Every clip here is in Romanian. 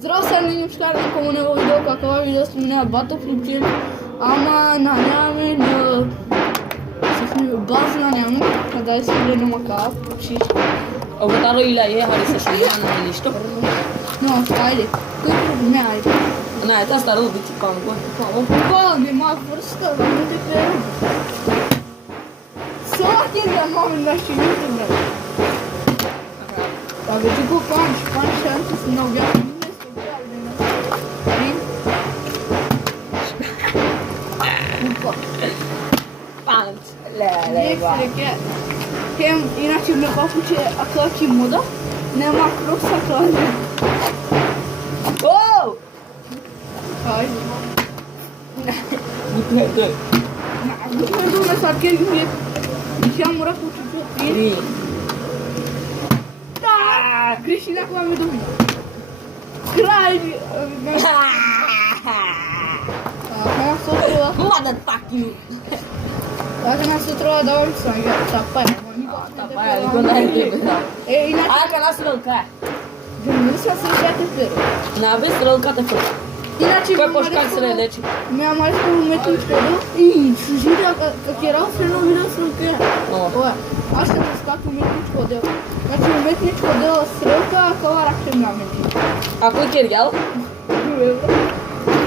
Zdravo se ne njuškar nekomu nevo video kakva video snimljena Battlefield film. Ама на нямаме се сме баз на нямаме, kada je sve na makav, šiško. Ovo talo ila je, ali se šlija na lišto. No, ajde, koji problem, ne ajde. Ne, ta staro biti pango. Hvala mi, mak vrsta, ne te peru. Svaki ga moment naši YouTube. Pa već je ko punch šanci se na objavljaju. Punch, leva. Inače me papuče, a kaki moda, nema krosa kaže. Oh! Ajde. Gitmedi. Gitmedi me sad kjer gdje. Ja mora počuti. Ri. Da! Krishna koja me dobija. Kraj. Ona sutra. Motherfucking. Ona sutra da on sam ga tapaj. Tapaj, quando é que Inače. Ah, que nasce no cá. Nisam se sjeti pero. Na vez rolka te fora. Inače. Koje poškar sredeći? Moja majka umetnička i živia kak je razredno video srelke. Ova, a što se skak umetničko delo. Znači umetničko delo srelka kao rakšem nameti. A koji kjer jel?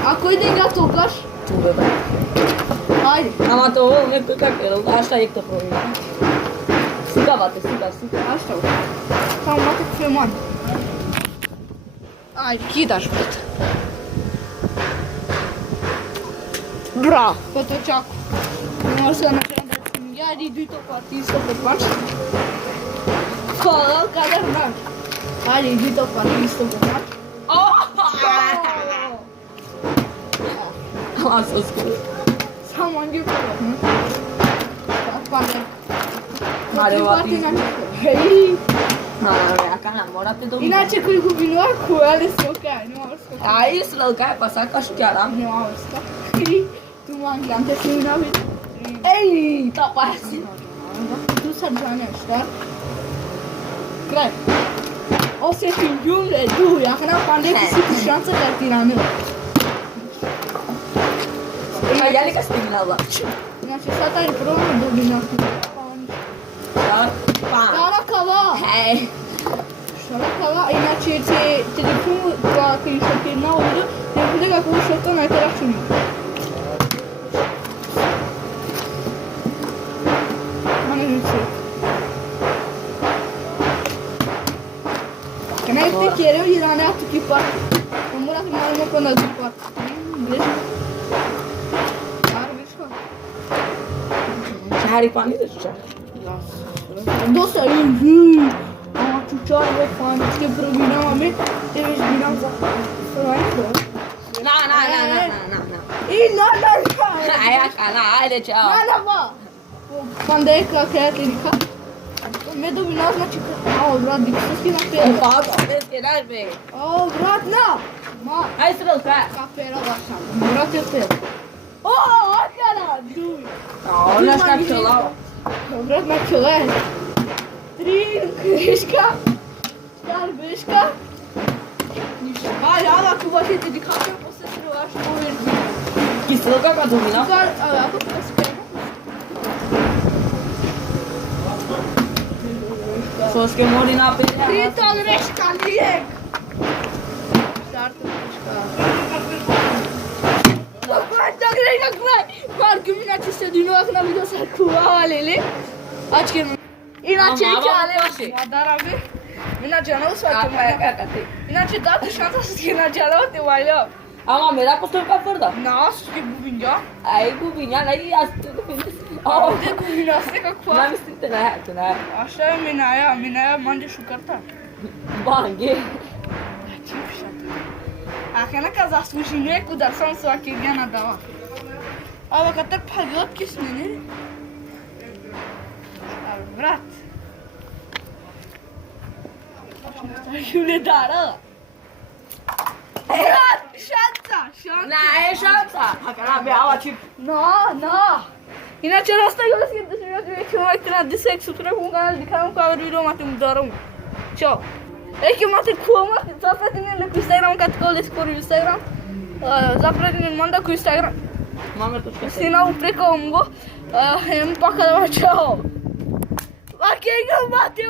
Ako ide ga tokaš? Čube ba. Ajde. Ама to ovo neko kako je, a šta je to provira? Sukavate, suka. A šta? Samo matek sve manje. Ajde, kidaš bret. Bravo. Potočaku. Može se napravim da ću ja idu to partijsko prepač. Hvala, kada znaš. Ajde, idu to partijsko prepač. Ама со скоро. Само анги прво. Pa ne. Mare, ovati. Hej. Aka nam morate dobiti. Inače koji gubi norku, ali se okaj, nema vrska. A Israelka je pa sakaš kjaram. Nema vrska. Tu manglam te snim na vidu. Ej, ta pa si. Tu sad žaneš, da? Kraj. Osjetim ljumre, du, jak nam pandeki si tu šanca kak ti namila. A ja neka stignala. Znači sad taj problem dobi norku. Šara kava. Hej. Šara kava, inače telefonu koji što ti je na uvidu, ne bude kako ušao to na te računi. Mane ljuče. Kana je te kjereo i rane atu ki parti. Pa morate malo neko na ti parti. Greško. Greško. Čari pa ni dešća. Dosta je. Ама чучар во паничке прогинаваме, те веќе бинам за срајко. Na. И на. Ај, aka, ajde, čao. На. Пандека креативика. Ме доби назначи. Ао, брат, диксоски на пера. Pa, bez ke daš be. Ао, брат, на. Ма, Aj, Israelka. капера ваша. Брат, е пера. О, акара, дуј. Ona šta pčelao. Брат, на челе. 3 грешка. 4 грешка. Нищо. Ако въртите дихате, после стрелаш поверди. Киселка като мина. Ако това спрема. Soske mori na pet. 3 грешка, lijek. 4 грешка. Quanta grega fai? Guarda, minaccia se di nuovo na video sarkua lele. Acho que inače čale oši. Madarabe. Inače ne usvati. Inače da tu šansa se na čalote vajlo. Ама мера постойка фрда. Нас ще губинja. Ај губиња, најди јас тука пинес. Овде губина се каква. Намислите на ја, А šta je Minaja manje šukarta. Банге. А хенека заслужи неку да сам сваки ги надава. Ама ката паготки смени. Брат. Юледара. Брат, šanca. Не е шанса. Ака на бяла чип. No. Inače nastavio da se još uvijek na 10 sutra u kanal di kanal kao video mate mu darom. Ćao. Eke mate como, zapratite cu Instagram, ca tko les por Instagram. Zapratite manda cu Instagram. Mame.se. Sinau preko umbo. Em pakada čao. Ma ke ga mate